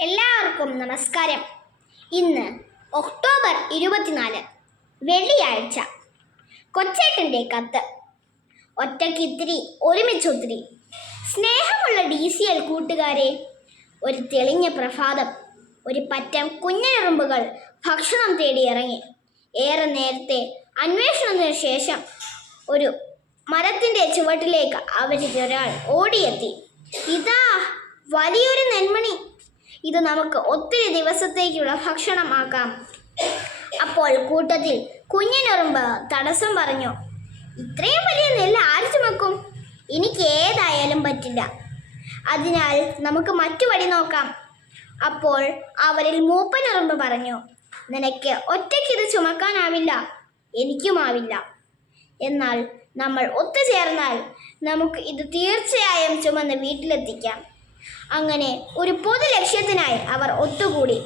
എല്ലാവർക്കും നമസ്കാരം. ഇന്ന് ഒക്ടോബർ ഇരുപത്തിനാല് വെള്ളിയാഴ്ച. കൊച്ചേട്ടന്റെ കത്ത്. ഒറ്റയ്ക്ക് ഇത്തിരി ഒരുമിച്ചൊത്തിരി സ്നേഹമുള്ള ഡി സി എൽ കൂട്ടുകാരെ ഒരു തെളിഞ്ഞ പ്രഭാതം ഒരു പറ്റം കുഞ്ഞനുറുമ്പുകൾ ഭക്ഷണം തേടി ഇറങ്ങി. ഏറെ നേരത്തെ അന്വേഷണത്തിന് ശേഷം ഒരു മരത്തിന്റെ ചുവട്ടിലേക്ക് അവരിൽ ഒരാൾ ഓടിയെത്തി. ഇതാ വലിയൊരു നെന്മണി. ഇത് നമുക്ക് ഒത്തിരി ദിവസത്തേക്കുള്ള ഭക്ഷണമാക്കാം. അപ്പോൾ കൂട്ടത്തിൽ കുഞ്ഞിനുറുമ്പ് തടസ്സം പറഞ്ഞു ഇത്രയും വലിയ നെല്ല് ആര് ചുമക്കും എനിക്ക് ഏതായാലും പറ്റില്ല. അതിനാൽ നമുക്ക് മറ്റു വഴി നോക്കാം. അപ്പോൾ അവരിൽ മൂപ്പനുറുമ്പ് പറഞ്ഞു നിനക്ക് ഒറ്റയ്ക്ക് ഇത് ചുമക്കാനാവില്ല എനിക്കുമാവില്ല എന്നാൽ നമ്മൾ ഒത്തുചേർന്നാൽ നമുക്ക് ഇത് തീർച്ചയായും ചുമന്ന് വീട്ടിലെത്തിക്കാം. അങ്ങനെ ഒരു പൊതു ലക്ഷ്യത്തിനായി അവർ ഒത്തുകൂടി.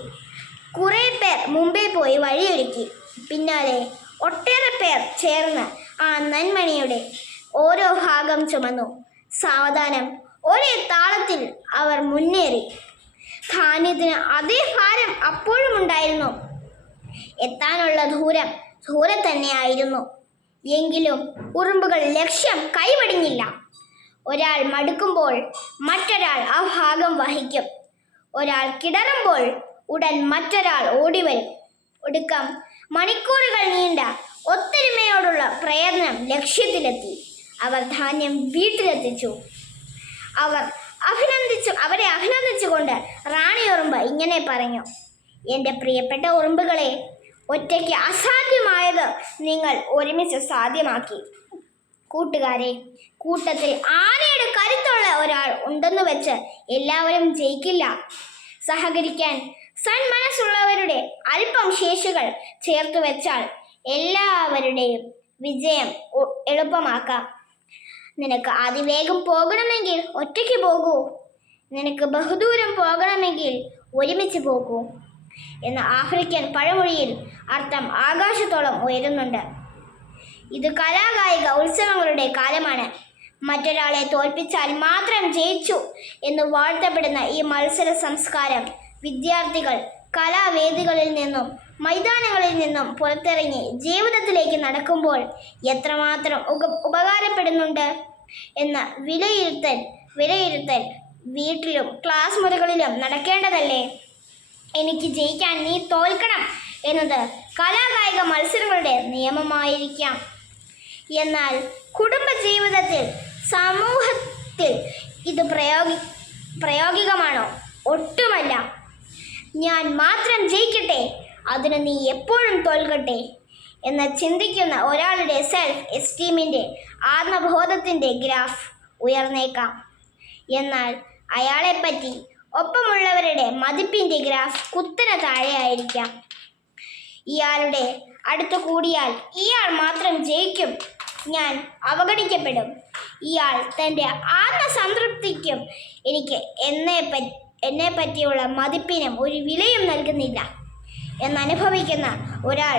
കുറേ പേർ മുമ്പേ പോയി വഴിയൊരുക്കി. പിന്നാലെ ഒട്ടേറെ പേർ ചേർന്ന് ആ നന്മണിയുടെ ഓരോ ഭാഗം ചുമന്നു. സാവധാനം ഒരേ താളത്തിൽ അവർ മുന്നേറി. ധാന്യത്തിന് അതേ ഭാരം അപ്പോഴും ഉണ്ടായിരുന്നു. എത്താനുള്ള ദൂരം ദൂരെ തന്നെയായിരുന്നു. എങ്കിലും ഉറുമ്പുകൾ ലക്ഷ്യം കൈവടിഞ്ഞില്ല. ഒരാൾ മടുക്കുമ്പോൾ മറ്റൊരാൾ ആ ഭാഗം വഹിക്കും. ഒരാൾ കിടറുമ്പോൾ ഉടൻ മറ്റൊരാൾ ഓടിവരും. ഒടുക്കം മണിക്കൂറുകൾ നീണ്ട ഒത്തൊരുമയോടുള്ള പ്രയത്നം ലക്ഷ്യത്തിലെത്തി. അവർ ധാന്യം വീട്ടിലെത്തിച്ചു. അവർ അഭിനന്ദിച്ചു അവരെ അഭിനന്ദിച്ചുകൊണ്ട് റാണി ഉറുമ്പ് ഇങ്ങനെ പറഞ്ഞു എന്റെ പ്രിയപ്പെട്ട ഉറുമ്പുകളെ ഒറ്റയ്ക്ക് അസാധ്യമായത് നിങ്ങൾ ഒരുമിച്ച് സാധ്യമാക്കി. കൂട്ടുകാരെ കൂട്ടത്തിൽ ആനയുടെ കരുത്തുള്ള ഒരാൾ ഉണ്ടെന്ന് വെച്ച് എല്ലാവരും ജയിക്കില്ല. സഹകരിക്കാൻ സന്മനസ്സുള്ളവരുടെ അല്പം ശേഷികൾ ചേർത്ത് വെച്ചാൽ എല്ലാവരുടെയും വിജയം എളുപ്പമാക്കാം. നിനക്ക് അതിവേഗം പോകണമെങ്കിൽ ഒറ്റയ്ക്ക് പോകൂ. നിനക്ക് ബഹുദൂരം പോകണമെങ്കിൽ ഒരുമിച്ച് പോകൂ. എന്ന് ആഫ്രിക്കൻ പഴമൊഴിയിൽ അർത്ഥം ആകാശത്തോളം ഉയരുന്നുണ്ട്. ഇത് കലാകായിക ഉത്സവങ്ങളുടെ കാലമാണ്. മറ്റൊരാളെ തോൽപ്പിച്ചാൽ മാത്രം ജയിച്ചു എന്ന് വാഴ്ത്തപ്പെടുന്ന ഈ മത്സര സംസ്കാരം വിദ്യാർത്ഥികൾ കലാവേദികളിൽ നിന്നും മൈതാനങ്ങളിൽ നിന്നും പുറത്തിറങ്ങി ജീവിതത്തിലേക്ക് നടക്കുമ്പോൾ എത്രമാത്രം ഉപ ഉപകാരപ്പെടുന്നുണ്ട് എന്ന വിലയിരുത്തൽ വിലയിരുത്തൽ വീട്ടിലും ക്ലാസ് മുറികളിലും നടക്കേണ്ടതല്ലേ? എനിക്ക് ജയിക്കാൻ നീ തോൽക്കണം എന്നത് കലാകായിക മത്സരങ്ങളുടെ നിയമമായിരിക്കാം. എന്നാൽ കുടുംബജീവിതത്തിൽ സമൂഹത്തിൽ ഇത് പ്രയോഗി പ്രയോഗികമാണോ? ഒട്ടുമല്ല. ഞാൻ മാത്രം ജയിക്കട്ടെ അതിന് നീ എപ്പോഴും തോൽക്കട്ടെ എന്ന് ചിന്തിക്കുന്ന ഒരാളുടെ സെൽഫ് എസ്റ്റീമിന്റെ ആത്മബോധത്തിന്റെ ഗ്രാഫ് ഉയർന്നേക്കാം. എന്നാൽ അയാളെപ്പറ്റി ഒപ്പമുള്ളവരുടെ മതിപ്പിന്റെ ഗ്രാഫ് കുത്തന താഴെയായിരിക്കാം. ഇയാളുടെ അടുത്ത് കൂടിയാൽ ഇയാൾ മാത്രം ജയിക്കും ഞാൻ അവഗണിക്കപ്പെടും. ഇയാൾ തന്റെ ആത്മസംതൃപ്തിക്കും എനിക്ക് എന്നെ പറ്റി എന്നെ പറ്റിയുള്ള മതിപ്പിനും ഒരു വിലയും നൽകുന്നില്ല. എന്നനുഭവിക്കുന്ന ഒരാൾ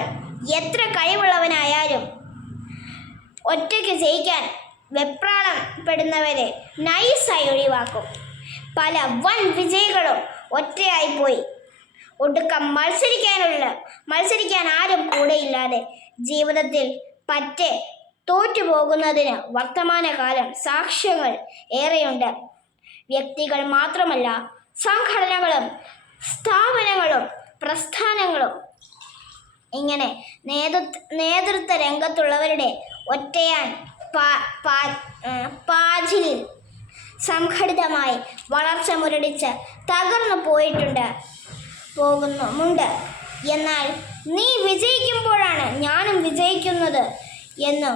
എത്ര കഴിവുള്ളവനായാലും ഒറ്റയ്ക്ക് ജയിക്കാൻ വെപ്രാളപ്പെടുന്നവരെ നൈസായി ഒഴിവാക്കും. പല വൻ വിജയികളും ഒറ്റയായി പോയി ഒടുക്കം മത്സരിക്കാനുള്ള മത്സരിക്കാൻ ആരും കൂടെയില്ലാതെ ജീവിതത്തിൽ പറ്റെ തോറ്റുപോകുന്നതിന് വർത്തമാനകാലം സാക്ഷ്യങ്ങൾ ഏറെയുണ്ട്. വ്യക്തികൾ മാത്രമല്ല സംഘടനകളും സ്ഥാപനങ്ങളും പ്രസ്ഥാനങ്ങളും ഇങ്ങനെ നേതൃത്വ നേതൃത്വ രംഗത്തുള്ളവരുടെ ഒറ്റയാൻ പാചിലിൽ സംഘടിതമായി വളർച്ച മുരടിച്ച് തകർന്നു പോയിട്ടുണ്ട് പോകുന്നുമുണ്ട്. എന്നാൽ നീ വിജയിക്കുമ്പോഴാണ് ഞാനും വിജയിക്കുന്നത് എന്നും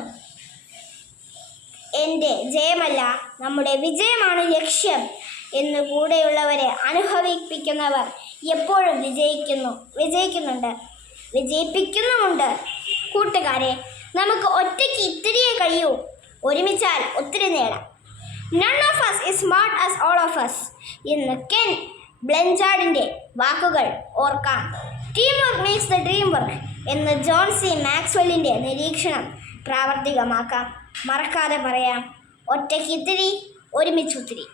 എന്റെ ജയമല്ല നമ്മുടെ വിജയമാണ് ലക്ഷ്യം. എന്ന് കൂടെയുള്ളവരെ അനുഭവിപ്പിക്കുന്നവർ എപ്പോഴും വിജയിക്കുന്നു വിജയിക്കുന്നുണ്ട് വിജയിപ്പിക്കുന്നുമുണ്ട്. കൂട്ടുകാരെ നമുക്ക് ഒറ്റയ്ക്ക് ഇത്തിരിയേ കഴിയൂ. ഒരുമിച്ചാൽ ഒത്തിരി നേടാം. None of us is smart as all of us എന്ന് കെൻ ബ്ലെഞ്ചാർഡിന്റെ വാക്കുകൾ ഓർക്കാം. Team work makes the dream work എന്ന് ജോൺ സി മാക്സ്വെല്ലിന്റെ നിരീക്ഷണം പ്രാവർത്തികമാക്കാം. മറക്കാതെ പറയാം. ഒറ്റയ്ക്ക് ഇത്തിരി ഒരുമിച്ച് ഒത്തിരി.